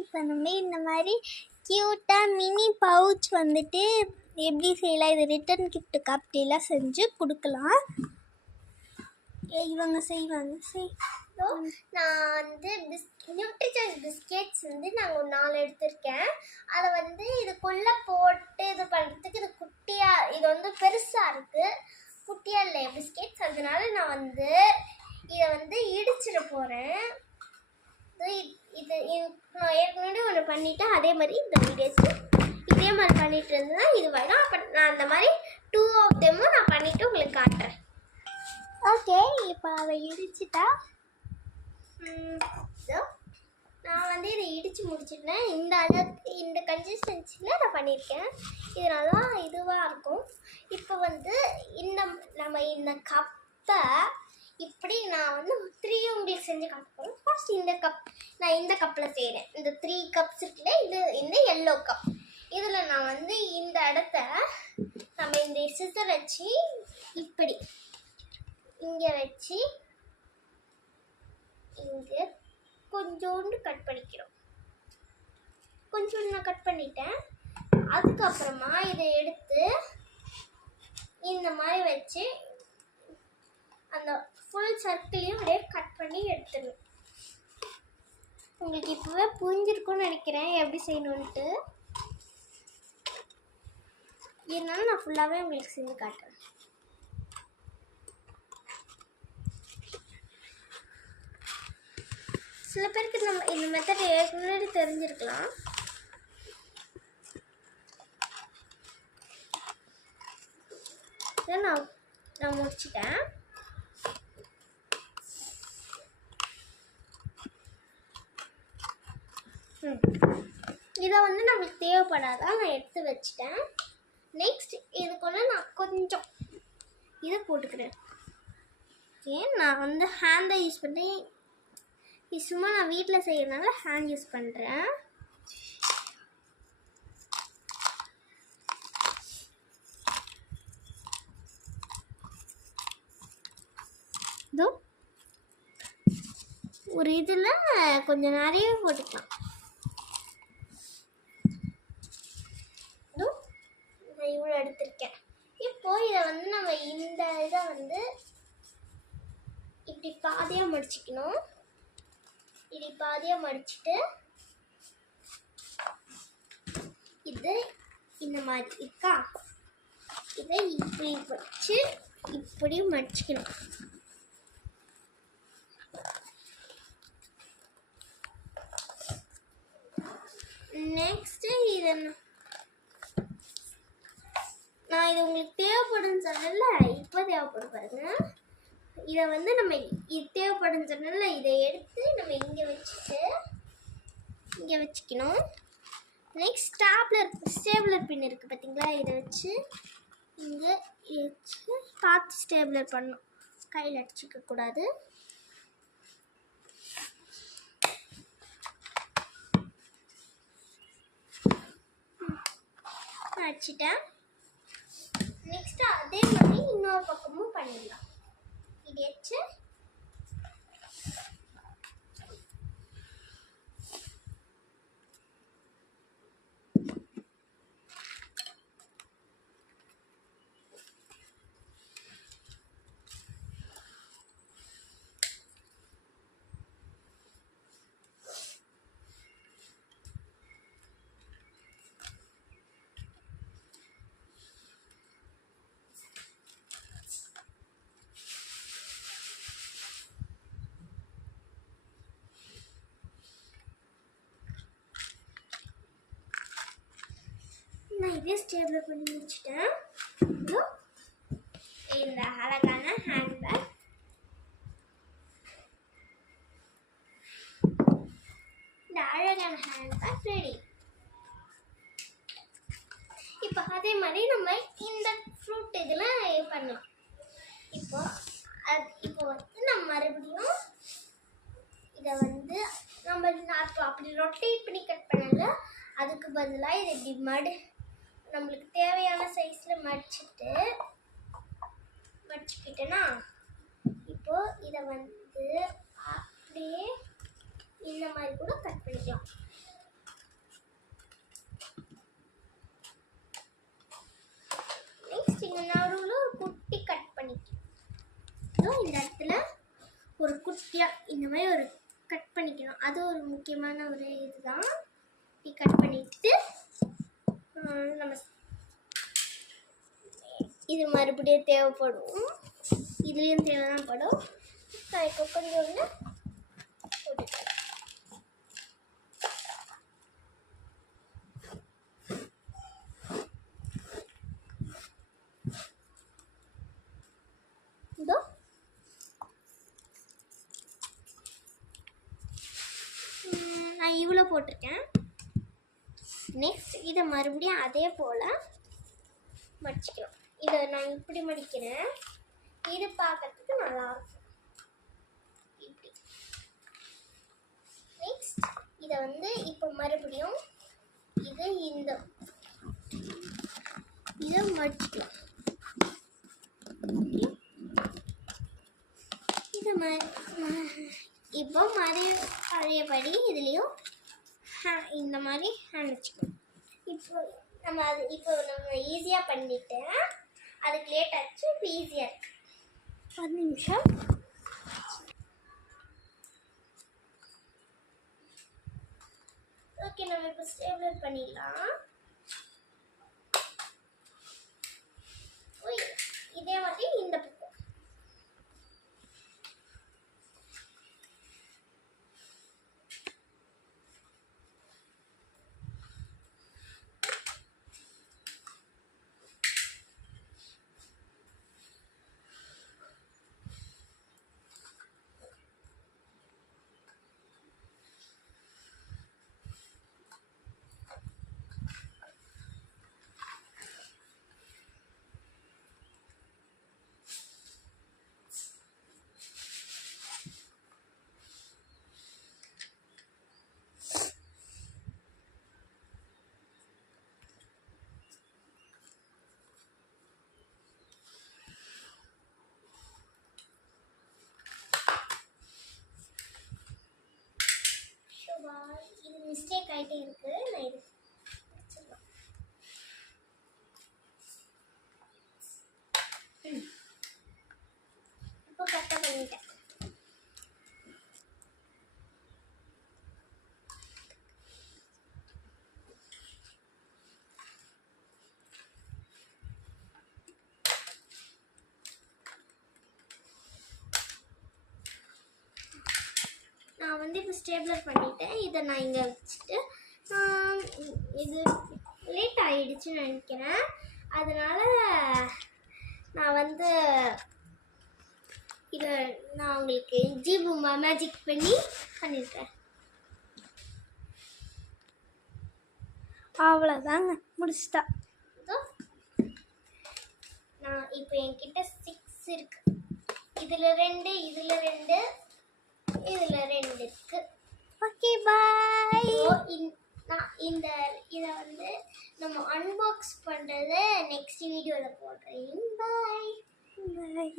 இப்போ நம்ம இந்த மாதிரி க்யூட்டாக மினி பவுச் வந்துட்டு எப்படி செய்யலாம், இது ரிட்டன் கிஃப்ட்டுக்கு அப்படிலாம் செஞ்சு கொடுக்கலாம். இவங்க செய்வாங்க. நான் வந்து நியூட்ரிசாய்ஸ் பிஸ்கெட்ஸ் வந்து நாங்கள் ஒரு 4 எடுத்திருக்கேன். அதை வந்து இதுக்குள்ளே போட்டு இது பண்ணுறதுக்கு இது குட்டியாக, இது வந்து பெருசாக இருக்குது, குட்டியாக இல்லை பிஸ்கெட்ஸ். அதனால நான் வந்து இதை வந்து இடிச்சிட போகிறேன். இது நான் ஏற்கனவே ஒன்று பண்ணிவிட்டேன். அதே மாதிரி இந்த வீடியோஸ் இதே மாதிரி பண்ணிட்டு இருந்தேன்னா இது வேணும். அப்போ நான் அந்த மாதிரி 2 of them நான் பண்ணிவிட்டு உங்களுக்கு காட்டுறேன். ஓகே, இப்போ அதை இடிச்சிட்டா நான் வந்து இதை இடித்து முடிச்சிட்டேன். இந்த கன்சிஸ்டன்சியில் நான் பண்ணியிருக்கேன். இது நல்லா இதுவாக இருக்கும். இப்போ வந்து நம்ம இந்த கப்பை இப்படி நான் வந்து 3 உங்களுக்கு செஞ்சு காட்டுறேன். ஃபர்ஸ்ட் நான் இந்த கப்பில் செய்கிறேன். இந்த 3 கப்ஸ் இருக்குல்ல, இந்த எல்லோ கப். இதில் நான் வந்து இந்த இடத்த நம்ம இந்த சிசர் வச்சு இப்படி இங்கே வச்சு இங்கே கொஞ்சோண்டு கட் பண்ணிக்கிறோம். கொஞ்சோண்டு நான் கட் பண்ணிட்டேன். அதுக்கப்புறமா இதை எடுத்து இந்த மாதிரி வச்சு அந்த ஃபுல் சர்க்கிளையும் அப்படியே கட் பண்ணி எடுத்துடணும். உங்களுக்கு இப்போவே புரிஞ்சிருக்கும்னு நினைக்கிறேன் எப்படி செய்யணுன்ட்டு. இதனால நான் ஃபுல்லாகவே உங்களுக்கு செஞ்சு காட்டுறேன். சில பேருக்கு நம்ம இந்த மெத்தட் ஏற்கனவே தெரிஞ்சிருக்கலாம். இதை நான் முடிச்சிட்டேன். இதை வந்து நம்மளுக்கு தேவைப்படாதான் நான் எடுத்து வச்சிட்டேன். நெக்ஸ்ட் இதுக்குள்ள நான் கொஞ்சம் இதை போட்டுக்கிறேன். நான் வந்து ஹேண்டை யூஸ் பண்ணி சும்மா நான் வீட்டில் செய்யறதுனால ஹேண்ட் யூஸ் பண்ணுறேன். இதோ ஒரு இதில் கொஞ்சம் நிறைய போட்டுக்கலாம். நான் இவ்வளோ எடுத்திருக்கேன். இப்போ இதை வந்து நம்ம இந்த இதை வந்து இப்படி பாதியாக மடிச்சுக்கணும். இது பாதியாக மடிச்சுட்டு இது இந்த மாதிரி இருக்கா, இதை இப்படி வச்சு இப்படி மடிச்சுக்கணும். நெக்ஸ்ட்டு இதை நான் இது உங்களுக்கு தேவைப்படுன்னு சொன்னல, இப்போ தேவைப்படும் பாருங்க. இதை வந்து நம்ம இது தேவைப்படுன்னு சொன்னல, இதை எடுத்து நம்ம இங்கே வச்சுட்டு இங்கே வச்சுக்கணும். நெக்ஸ்ட் ஸ்டேப்லர் பின் இருக்குது பார்த்தீங்களா, இதை வச்சு இங்கே வச்சு பார்த்து ஸ்டேப்லர் பண்ணணும். கையில் அடிச்சுக்க கூடாது. வச்சுட்டேன். நெக்ஸ்ட் அதே மாதிரி இன்னொரு பக்கமும் பண்ணிடலாம். இது வச்சு நான் இதே ஸ்டேபிள் பண்ணி முடிச்சிட்டேன். இந்த அழகான ஹேண்ட்பேக் ரெடி. இப்போ அதே மாதிரி நம்ம இந்த ஃப்ரூட் இதில் பண்ணலாம். இப்போ வந்து நம்ம மறுபடியும் இதை வந்து நம்ம அப்படி ரொட்டேட் பண்ணி கட் பண்ணல, அதுக்கு பதிலாக இதை இப்படி நம்மளுக்கு தேவையான சைஸில் மடிச்சுக்கிட்டேன்னா இப்போ இதை வந்து அப்படியே இந்த மாதிரி கூட கட் பண்ணிக்கலாம். மாதிரி ஒரு கட் பண்ணிக்கணும். அது ஒரு முக்கியமான ஒரு இதுதான். இப்படி கட் பண்ணிட்டு நம்ம இது மறுபடியும் தேவைப்படும். இதுலேயும் தேவைதான் படும். நான் இப்போ கொஞ்சம் ஒன்று போட்டுக்கிறேன். இதோ நான் இவ்வளோ போட்டிருக்கேன். நெக்ஸ்ட் இதை மறுபடியும் அதே போல் மடிச்சுக்கலாம். இதை நான் இப்படி மடிக்கிறேன். இது பார்க்கறதுக்கு நல்லா இருக்கும். இப்படி நெக்ஸ்ட் இதை வந்து இப்போ மறுபடியும் இதை மடிச்சுக்கலாம். இதை இப்போ பழையபடி இதுலேயும் இந்த மாதிரி ஹேண்ட் வச்சுக்கணும். இப்போ நம்ம ஈஸியாக பண்ணிட்டேன். அதுக்கு லேட் ஆச்சு. இப்போ ஈஸியாக இருக்கு. ஒரு நிமிஷம். ஓகே, நம்ம இப்போ ஸ்டேபிளர் பண்ணிடலாம். இதே மாதிரி இந்த பக்கம் இது மிஸ்டேக் ஆகிட்டே இருக்கு. நான் இது இப்போ கரெக்டாக பண்ணிட்டேன். நான் வந்து இப்போ ஸ்டேபிளர் பண்ணிட்டேன். இதை நான் இங்கே வச்சுட்டு இது லேட் ஆகிடுச்சுன்னு நினைக்கிறேன். அதனால் நான் வந்து இதை நான் உங்களுக்கு ஜீபூம்பா மேஜிக் பண்ணியிருக்கேன். அவ்வளோதாங்க, முடிச்சிட்டா. நான் இப்போ என்கிட்ட 6 இருக்கு. இதில் 2 இதில் 2 இதில் 2 இருக்கு. ஓகே, பாய். இதை வந்து நம்ம அன்பாக்ஸ் பண்ணுறத நெக்ஸ்ட் வீடியோவில் போடுறேன். பாய். பாய்.